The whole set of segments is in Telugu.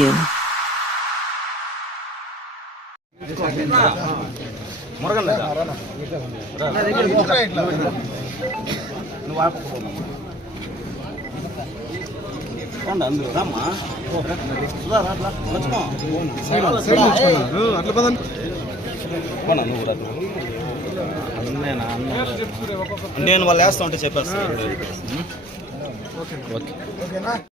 you. నేను వాళ్ళు వేస్తా ఉంటే చెప్పేస్తాను ఓకే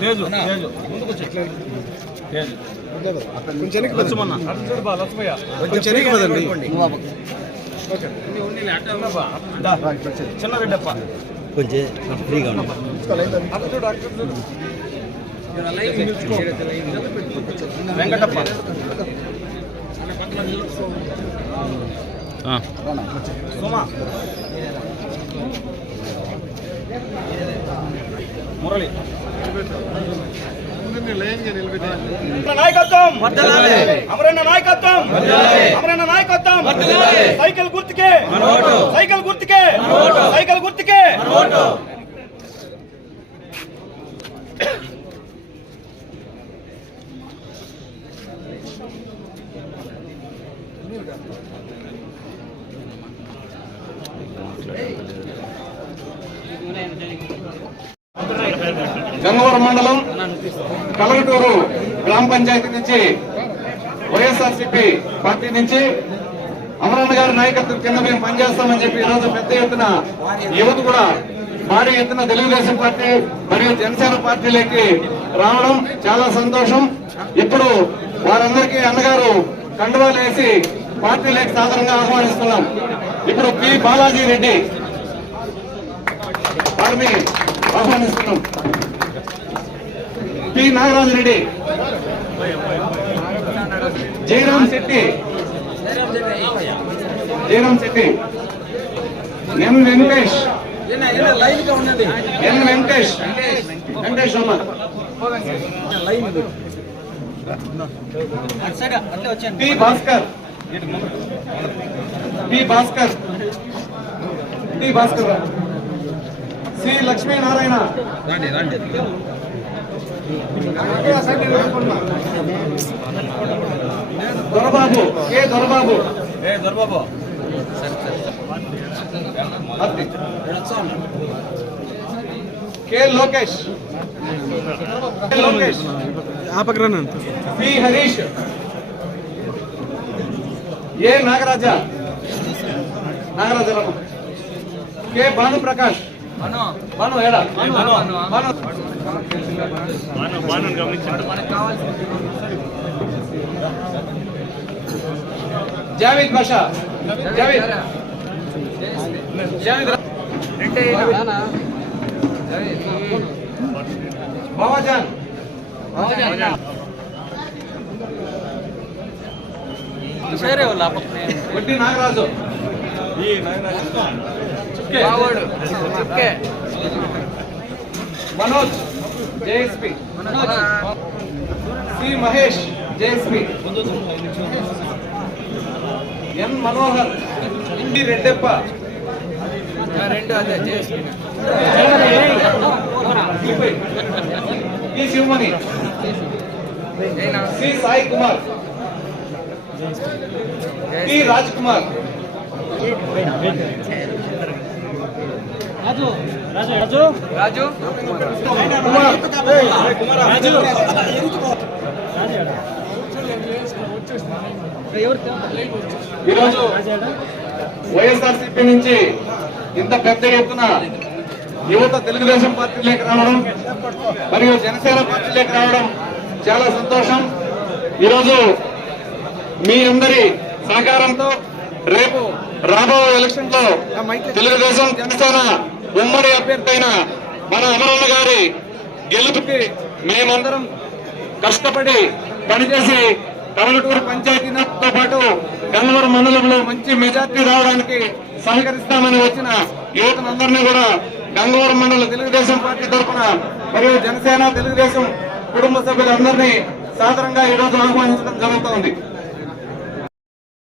తేజు తేజు ముందుకు వచ్చి తేజు కొంచెం వెనక్కి కొంచెం వెనక్కి పదండి. చిన్న రెడ్డప్ప కొంచెం ఫ్రీగా ఉంది వెంకటప్ప సుమా మురళి నాయకత్వం! అమరన్న నాయకత్వం! అమరన్న నాయకత్వం! సైకిల్ గుర్తుకే! సైకిల్ గుర్తుకే! సైకిల్ గుర్తుకే! గంగవరం మండలం కలగటూరు గ్రామ పంచాయతీ నుంచి వైఎస్ఆర్సీపీ పార్టీ నుంచి అమరన్న గారి నాయకత్వం కింద మేము పనిచేస్తామని చెప్పి ఈరోజు పెద్ద ఎత్తున యువత కూడా భారీ ఎత్తున తెలుగుదేశం పార్టీ మరియు జనసేన పార్టీలోకి రావడం చాలా సంతోషం. ఇప్పుడు వారందరికీ అన్నగారు కండువాలు వేసి పార్టీలోకి సాధారణంగా ఆహ్వానిస్తున్నాం. ఇప్పుడు పి బాలాజీ రెడ్డి వారిని ఆహ్వానిస్తున్నాం. P Nagaraju Reddy. Jayaram Shetty. Jayaram Shetty. M Venkatesh. M Venkatesh. Venkatesh అమ్మ. P Bhaskar. P Bhaskar. P Bhaskar. C Lakshminarayana. Dorababu. K Dorababu? A Dorababu. K Lokesh. K Lokesh. అంత P Harish. A Nagaraja? Nagarajarao K Bhanuprakash. Javed Basha Javed Javed రా- Babajan Vaddi Nagaraju. Manoj JSP. C Mahesh JSP. N Manohar ఇండి Reddeppa. E Sivamani. C Sai Kumar. P Raj Kumar. Kumar ఈరోజు వైఎస్ఆర్సీపీ నుంచి ఇంత పెద్ద ఎత్తున యువత తెలుగుదేశం పార్టీలోకి రావడం మరియు జనసేన పార్టీలోకి రావడం చాలా సంతోషం. ఈరోజు మీ అందరి సహకారంతో రేపు రాబో ఎలక్షన్లో తెలుగుదేశం జనసేన ఉమ్మడి అభ్యర్థైన అయిన మన అమరన్న గారి గెలుపుకి మేమందరం కష్టపడి పనిచేసి తమలటూరు పంచాయతీతో పాటు గన్నవరం మండలంలో మంచి మెజార్టీ రావడానికి సహకరిస్తామని వచ్చిన యువతనందరినీ కూడా గంగవరం మండల తెలుగుదేశం పార్టీ తరఫున మరియు జనసేన తెలుగుదేశం కుటుంబ సభ్యులందరినీ సాధారణంగా ఈ రోజు ఆహ్వానించడం జరుగుతోంది.